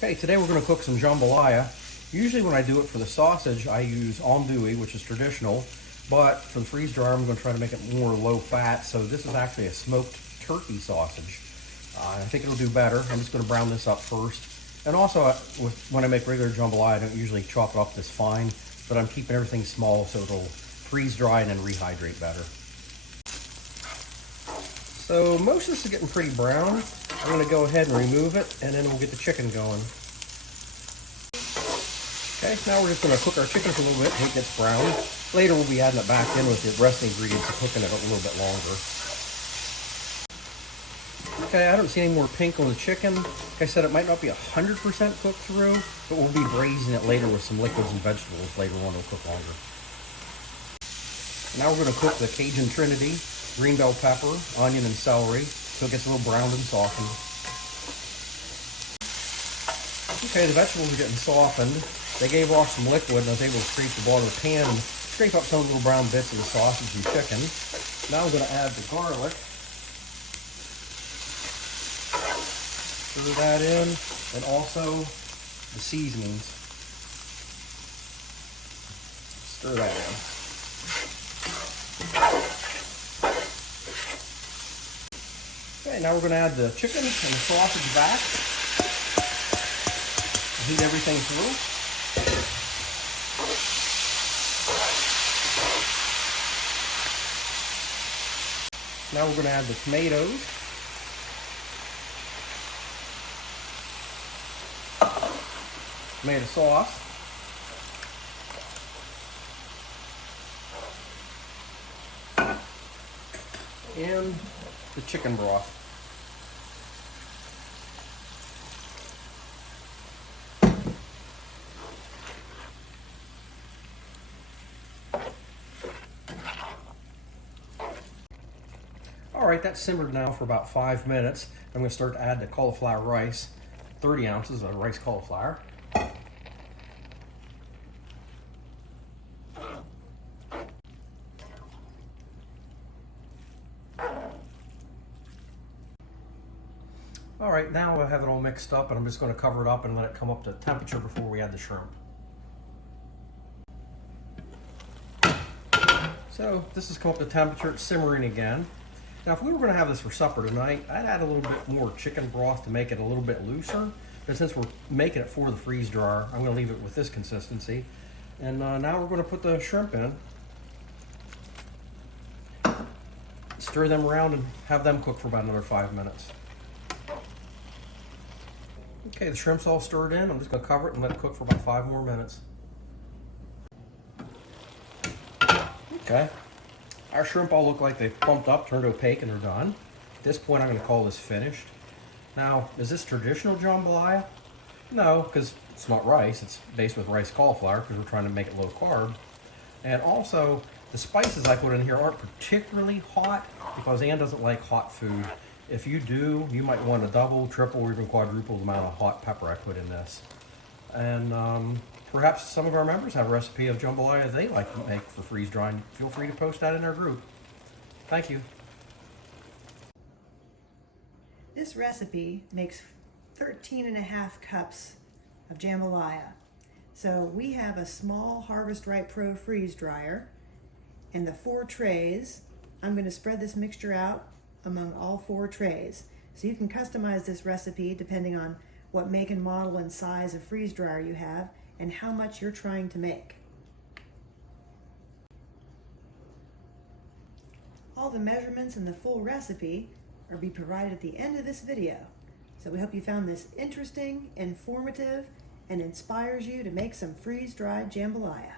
Okay, today we're going to cook some jambalaya. Usually when I do it for the sausage, I use andouille, which is traditional, but for the freeze dryer, I'm going to try to make it more low fat. So this is actually a smoked turkey sausage. I think it'll do better. I'm just going to brown this up first. And also, when I make regular jambalaya, I don't usually chop it up this fine, but I'm keeping everything small so it'll freeze dry and then rehydrate better. So most of this is getting pretty brown. I'm going to go ahead and remove it, and then we'll get the chicken going. Okay, now we're just going to cook our chicken for a little bit until it gets brown. Later we'll be adding it back in with the rest of the ingredients and cooking it a little bit longer. Okay, I don't see any more pink on the chicken. Like I said, it might not be 100% cooked through, but we'll be braising it later with some liquids and vegetables later on. It'll cook longer. Now we're going to cook the Cajun Trinity, green bell pepper, onion, and celery, so it gets a little browned and softened. Okay, the vegetables are getting softened. They gave off some liquid, and I was able to scrape the bottom of the pan and scrape up some little brown bits of the sausage and chicken. Now I'm going to add the garlic. Stir that in, and also the seasonings. Stir that in. Okay, now we're going to add the chicken and the sausage back. Heat everything through. Now we're going to add the tomatoes. Tomato sauce. And the chicken broth. Alright, that's simmered now for about 5 minutes. I'm going to start to add the cauliflower rice, 30 ounces of rice cauliflower. Alright, now I have it all mixed up, and I'm just going to cover it up and let it come up to temperature before we add the shrimp. So this has come up to temperature, it's simmering again. Now if we were going to have this for supper tonight, I'd add a little bit more chicken broth to make it a little bit looser. But since we're making it for the freeze dryer, I'm going to leave it with this consistency. And now we're going to put the shrimp in. Stir them around and have them cook for about another 5 minutes. Okay, the shrimp's all stirred in. I'm just going to cover it and let it cook for about 5 more minutes. Okay, our shrimp all look like they've plumped up, turned opaque, and they're done. At this point, I'm going to call this finished. Now, is this traditional jambalaya? No, because it's not rice. It's based with rice cauliflower because we're trying to make it low carb. And also, the spices I put in here aren't particularly hot because Ann doesn't like hot food. If you do, you might want a double, triple, or even quadruple the amount of hot pepper I put in this. And perhaps some of our members have a recipe of jambalaya they like to make for freeze drying. Feel free to post that in our group. Thank you. This recipe makes 13.5 cups of jambalaya. So we have a small Harvest Right Pro freeze dryer and the 4 trays. I'm going to spread this mixture out among all 4 trays. So you can customize this recipe depending on what make and model and size of freeze dryer you have and how much you're trying to make. All the measurements and the full recipe are be provided at the end of this video. So we hope you found this interesting, informative, and inspires you to make some freeze-dried jambalaya.